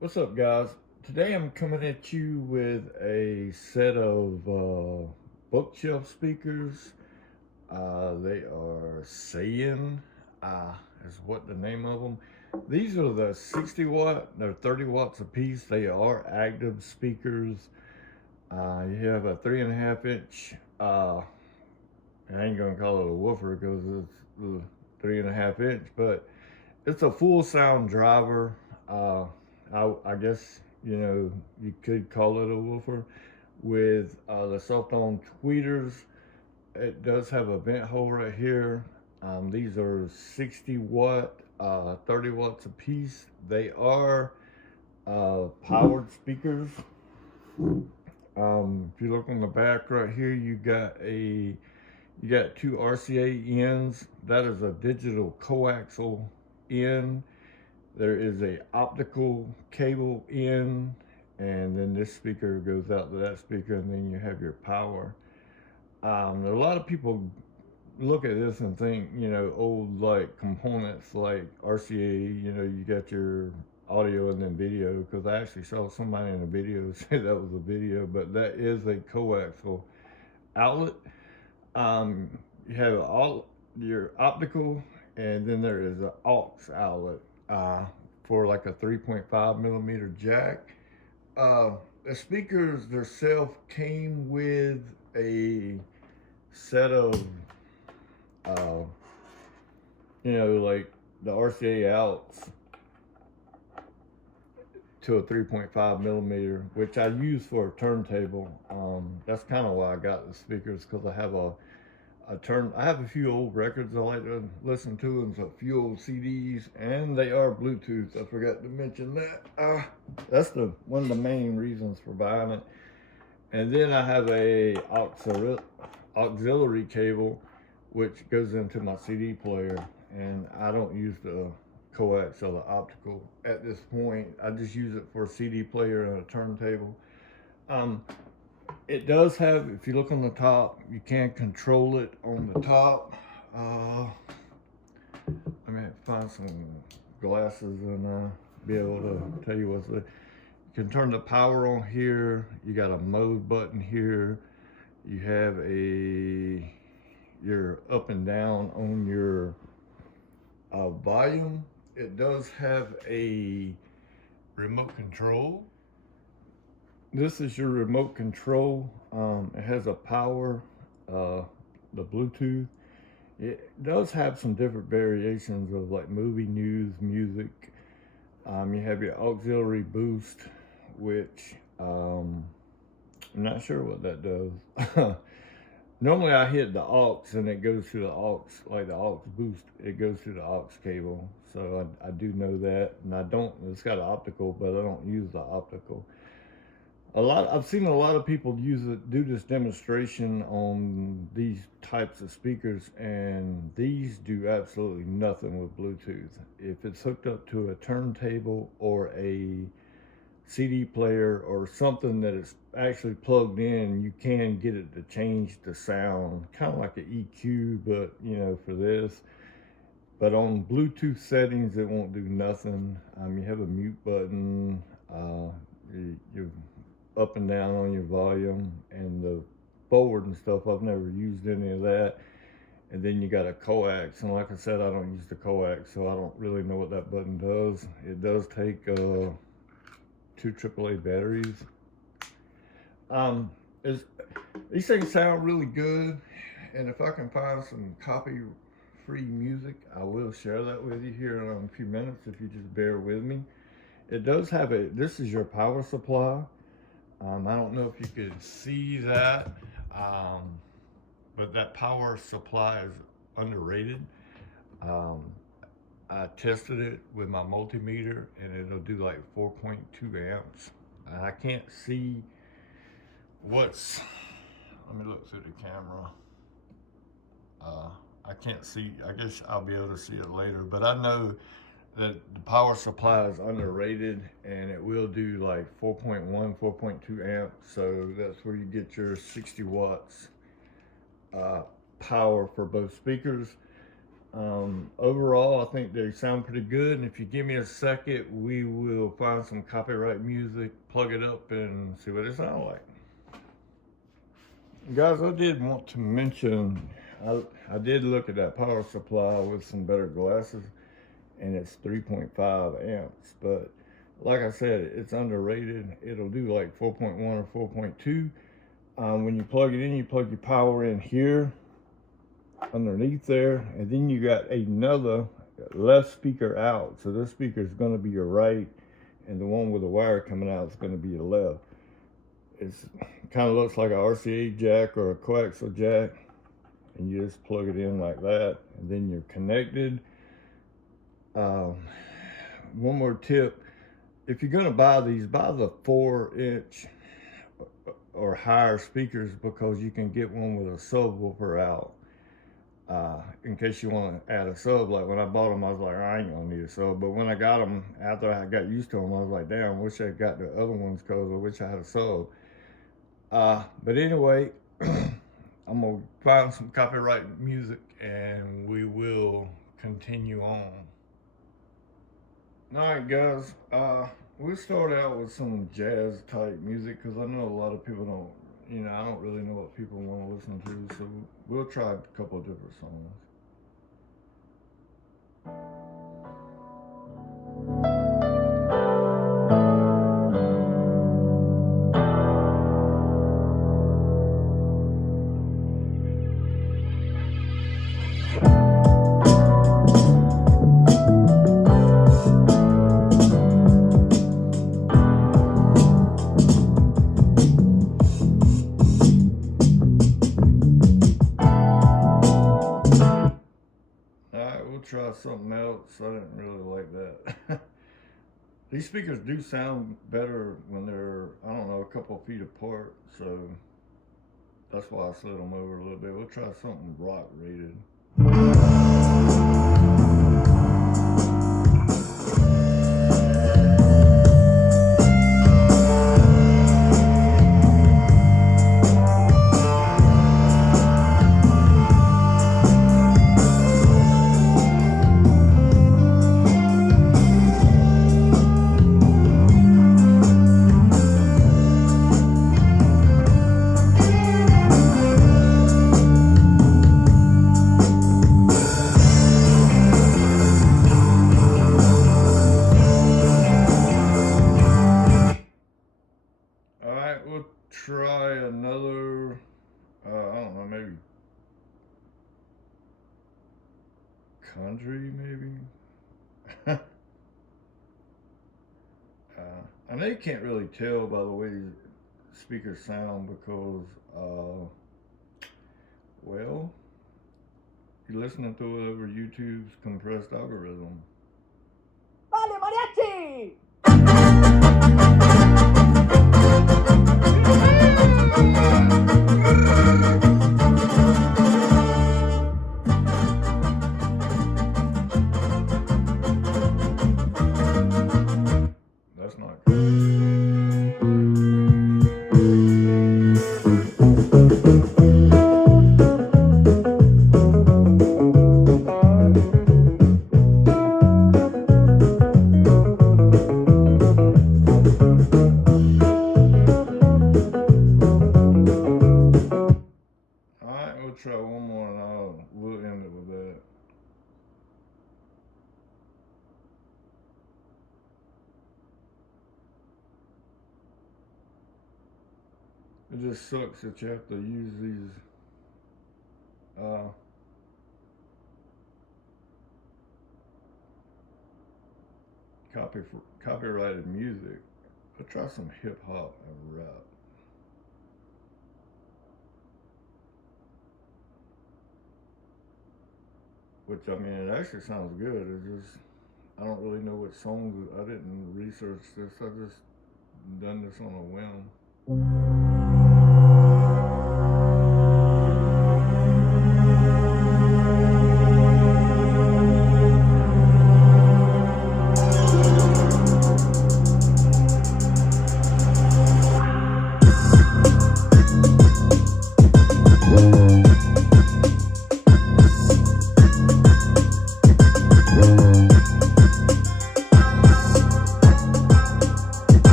What's up, guys? Today I'm coming at you with a set of bookshelf speakers. They are SaiYin, is what the name of them. These are the 60 watt, they're 30 watts a piece. They are active speakers. You have a 3.5 inch, I ain't gonna call it a woofer because it's the 3.5 inch, but it's a full sound driver. Uh, I guess you could call it a woofer with the soft on tweeters. It does have a vent hole right here. These are 60 watt, 30 watts a piece. They are powered speakers. If you look on the back right here, you got two RCA ends. That is a digital coaxial end. There is a optical cable in, and then this speaker goes out to that speaker, and then you have your power. A lot of people look at this and think, old like components like RCA. You got your audio and then video, because I actually saw somebody in a video say that was a video, but that is a coaxial outlet. Um, you have all your optical, and then there is an aux outlet uh, for like a 3.5 millimeter jack. Uh, the speakers themselves came with a set of, uh, like the RCA outs to a 3.5 millimeter, which I use for a turntable. That's kind of why I got the speakers, because I have a few old records I like to listen to, and a few old CDs, and they are Bluetooth. I forgot to mention that. That's the one of the main reasons for buying it. And then I have a auxiliary cable, which goes into my CD player, and I don't use the coax or the optical at this point. I just use it for a CD player and a turntable. Um, it does have, if you look on the top, you can control it on the top. I mean, find some glasses and be able to tell you what's the. You can turn the power on here. You got a mode button here. You have your up and down on your volume. It does have a remote control. This is your remote control. It has a power, the Bluetooth. It does have some different variations of like movie, news, music. You have your auxiliary boost, which I'm not sure what that does. Normally I hit the aux and it goes to the aux, like the aux boost, it goes to the aux cable. So I do know that, and it's got an optical, but I don't use the optical. I've seen a lot of people do this demonstration on these types of speakers, and these do absolutely nothing with Bluetooth. If it's hooked up to a turntable or a CD player or something that is actually plugged in, you can get it to change the sound, kind of like an EQ, but for this. But on Bluetooth settings, it won't do nothing. You have a mute button. You up and down on your volume, and the forward and stuff. I've never used any of that. And then you got a coax, and like I said, I don't use the coax, so I don't really know what that button does. It does take two AAA batteries. Um, these things sound really good, and if I can find some copy-free music, I will share that with you here in a few minutes if you just bear with me. It does have this is your power supply. I don't know if you could see that, but that power supply is underrated. Um, I tested it with my multimeter, and it'll do like 4.2 amps. And I can't see what's. Let me look through the camera. I can't see. I guess I'll be able to see it later, but I know that the power supply is underrated, and it will do like 4.1, 4.2 amps. So that's where you get your 60 watts power for both speakers. Overall, I think they sound pretty good, and if you give me a second, we will find some copyright music, plug it up, and see what it sounds like. Guys, I did want to mention, I did look at that power supply with some better glasses, and it's 3.5 amps, but like I said, it's underrated. It'll do like 4.1 or 4.2. When you plug it in, you plug your power in here underneath there, and then you got another left speaker out. So this speaker is going to be your right, and the one with the wire coming out is going to be your left. It's kind of looks like a RCA jack or a coaxial jack, and you just plug it in like that, and then you're connected. One more tip: if you're going to buy these, buy the 4-inch or higher speakers, because you can get one with a subwoofer out. In case you want to add a sub. Like when I bought them, I was like, I ain't gonna need a sub. But when I got them, after I got used to them, I was like, damn, I wish I got the other ones, because I wish I had a sub. But anyway, I'm gonna find some copyright music and we will continue on. Alright guys, we'll start out with some jazz type music, because I know a lot of people don't, I don't really know what people want to listen to, so we'll try a couple of different songs. Try something else. I didn't really like that. These speakers do sound better when they're, I don't know, a couple of feet apart, so that's why I slid them over a little bit. We'll try something rock rated. Try another, I don't know, maybe country, maybe. I know you can't really tell by the way these speakers sound, because, well, you're listening to it over YouTube's compressed algorithm. ¡Vale, mariachi! That's not good. Try one more and we'll end it with that. It just sucks that you have to use these copyrighted music. I'll try some hip hop and rap. Which, I mean, it actually sounds good. It's just, I don't really know what songs. I didn't research this. I just done this on a whim.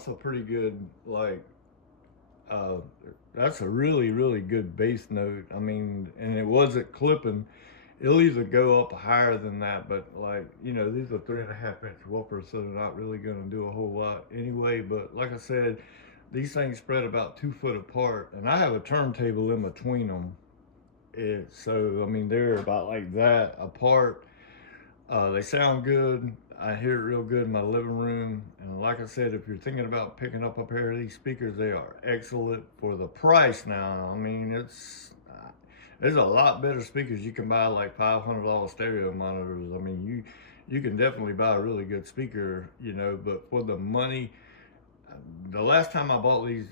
that's a pretty good, like, that's a really, really good bass note. I mean, and it wasn't clipping. It'll either go up higher than that, but like, you know, these are 3.5-inch woofers, so they're not really going to do a whole lot anyway. But like I said, these things spread about 2 foot apart, and I have a turntable in between them. So, I mean, they're about like that apart. They sound good. I hear it real good in my living room. And like I said, if you're thinking about picking up a pair of these speakers, they are excellent for the price now. I mean, there's a lot better speakers you can buy, like $500 stereo monitors. I mean, you can definitely buy a really good speaker, you know, but for the money, the last time I bought these,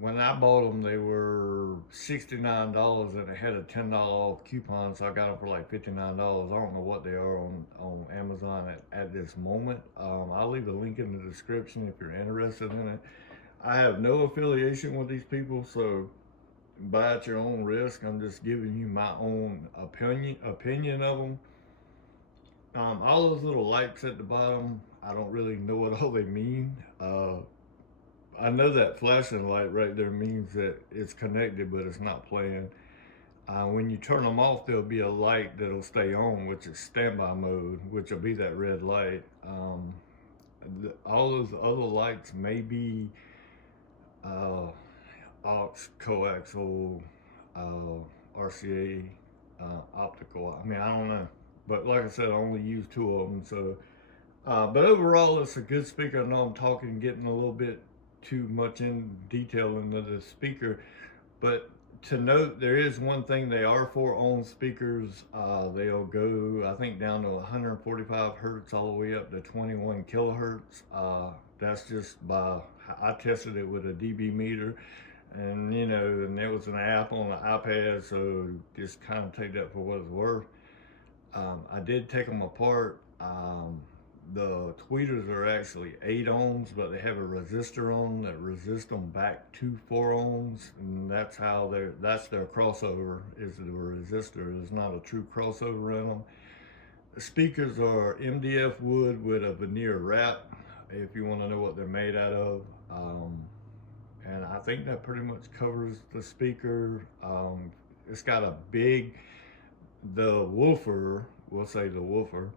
when I bought them, they were $69, and it had a $10 off coupon, so I got them for like $59. I don't know what they are on Amazon at this moment. I'll leave a link in the description if you're interested in it. I have no affiliation with these people, so buy at your own risk. I'm just giving you my own opinion of them. All those little lights at the bottom, I don't really know what all they mean. I know that flashing light right there means that it's connected, but it's not playing. When you turn them off, there'll be a light that'll stay on, which is standby mode, which will be that red light. All those other lights may be aux, coaxial, RCA, optical. I mean, I don't know. But like I said, I only use 2 of them. So, but overall, it's a good speaker. I know I'm getting a little bit too much in detail into the speaker, but to note, there is one thing: they are 4-ohm speakers. They'll go, I think, down to 145 hertz all the way up to 21 kilohertz. That's just I tested it with a dB meter, and you know, and there was an app on the iPad, so just kind of take that for what it's worth. I did take them apart. The tweeters are actually 8 ohms, but they have a resistor on that resists them back to 4 ohms, and that's their crossover, is the resistor. There's not a true crossover in them. The speakers are MDF wood with a veneer wrap, if you want to know what they're made out of. And I think that pretty much covers the speaker. It's got the woofer, we'll say the woofer,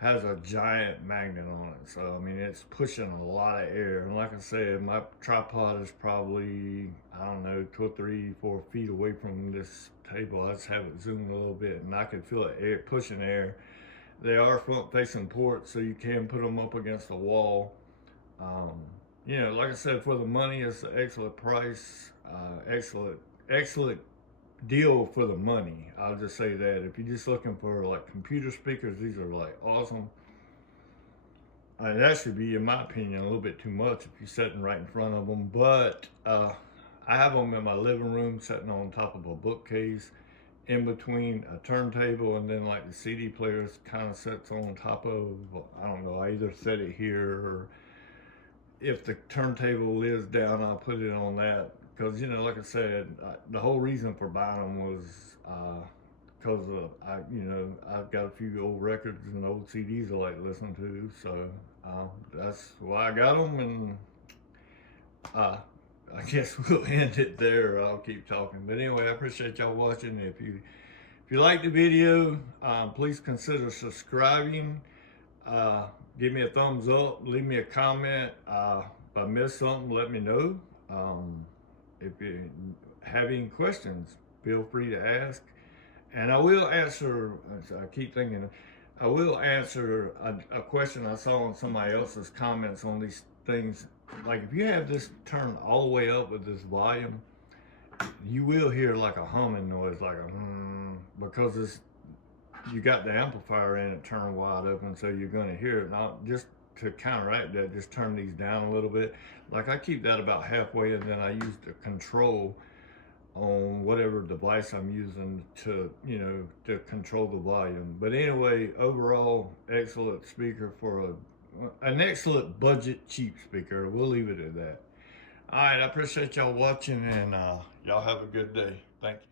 has a giant magnet on it. So, I mean, it's pushing a lot of air. And like I said, my tripod is probably, I don't know, 2 or 3, 4 feet away from this table. I just have it zoomed a little bit, and I can feel it pushing air. They are front-facing ports, so you can put them up against the wall. You know, like I said, for the money, it's an excellent price, excellent deal for the money. I'll just say that. If you're just looking for like computer speakers, these are like awesome. That should be, in my opinion, a little bit too much if you're sitting right in front of them. But I have them in my living room, sitting on top of a bookcase, in between a turntable, and then like the CD players kind of sits on top of, I don't know, I either set it here, or if the turntable is down, I'll put it on that. Because, you know, like I said, the whole reason for buying them was because I've got a few old records and old CDs I like to listen to. So that's why I got them. And I guess we'll end it there. I'll keep talking. But anyway, I appreciate y'all watching. If you like the video, please consider subscribing. Give me a thumbs up. Leave me a comment. If I missed something, let me know. If you have any questions, feel free to ask, and I will answer. I keep thinking, I will answer a question I saw in somebody else's comments on these things. Like, if you have this turned all the way up with this volume, you will hear like a humming noise, like a because you got the amplifier in it turned wide open, so you're going to hear it. Now, just to counteract that, just turn these down a little bit. Like, I keep that about halfway, and then I use the control on whatever device I'm using to, you know, to control the volume. But anyway, overall, excellent speaker for an excellent budget cheap speaker. We'll leave it at that. All right, I appreciate y'all watching, and y'all have a good day. Thank you.